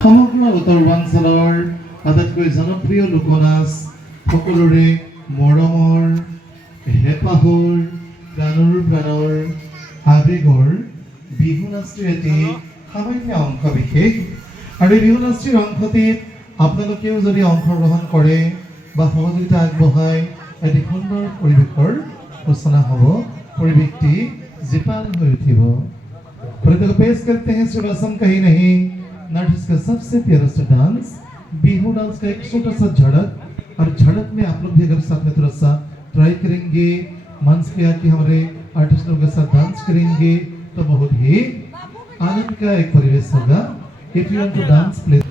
সমগ্ৰ উত্তৰাঞ্চলৰ আটাইতকৈ জনপ্ৰিয় লোকনাচ সকলোৰে মৰমৰ হেঁপাহৰ প্ৰাণৰ আৱেগৰ বিহু নাচটো এটি সামান্য অংশ বিশেষ আৰু এই বিহু নাচটিৰ অংশটিত আপোনালোকেও যদি অংশগ্ৰহণ কৰে বা সহযোগিতা আগবঢ়ায় এটি সুন্দৰ পৰিৱেশৰ সূচনা হ'ব, পৰিৱেশটি জীপাল হৈ উঠিব। पेश करते हैं श्री रसम कहीं नहीं नर्स का सबसे प्यारा सा डांस बिहू डांस का एक छोटा सा झड़क और झड़क में आप लोग भी अगर साथ में थोड़ा सा ट्राई करेंगे मंच पे आके हमारे आर्टिस्ट लोग के साथ डांस करेंगे तो बहुत ही आनंद का एक परिवेश होगा। If you want to dance please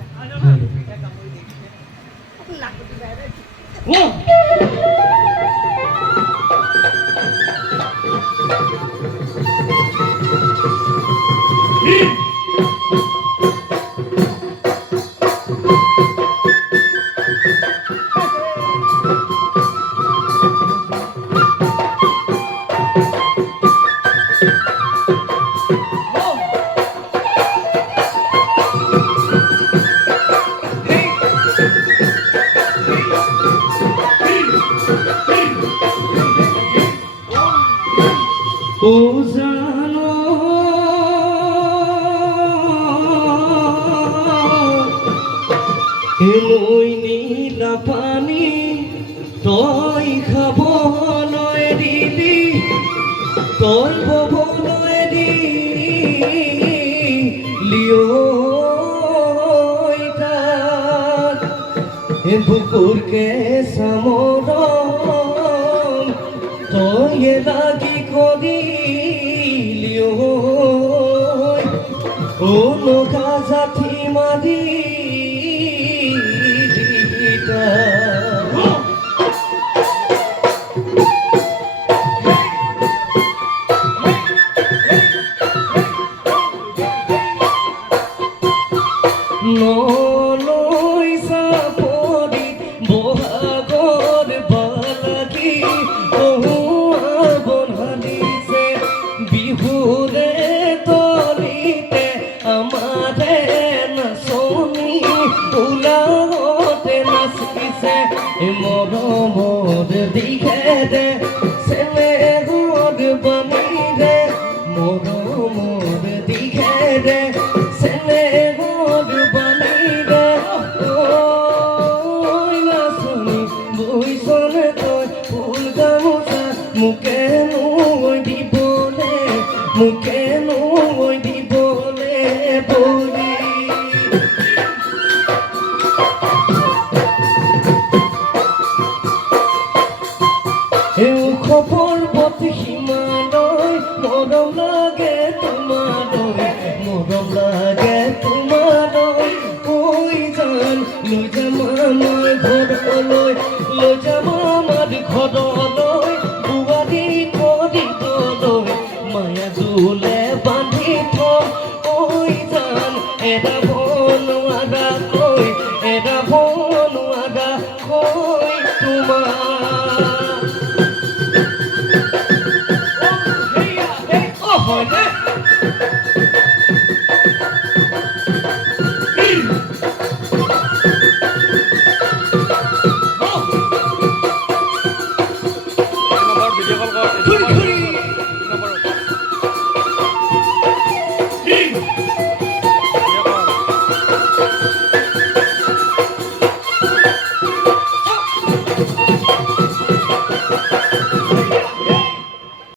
এলই নীলা পানী তই খাব দিলি তই বব দিলি বুকুরকে সামরম তই লাগি করিলি ও নৌকা জাতি মারি নলই সাপরি বহাগর বালাকি বহুয়া বনহালিছে বিহুরে তলিতে আমারে নাচনি উলাতে নাচিছে মৰমৰ দিখে দে চেলে ঘৰ বানি দে মৰমৰ দিখে দে চেলে ঘৰ বানি দে নাচনি বৈচনে তই ফুল গামোচা মোকে নৈ দিবলে মোকে নৈ দিবলে বলি খবর পথে হিমালয় মরম লাগে তোমারই মরম লাগে তোমারই কই যান লৈ যাম আমার ঘরলৈ লৈ যাম আমার ঘরলৈ বুৱাৰী কৰিবলৈ মায়া জোলে বান্ধি থৈ কই যান এৰাব নোৱাৰাকৈ এৰাব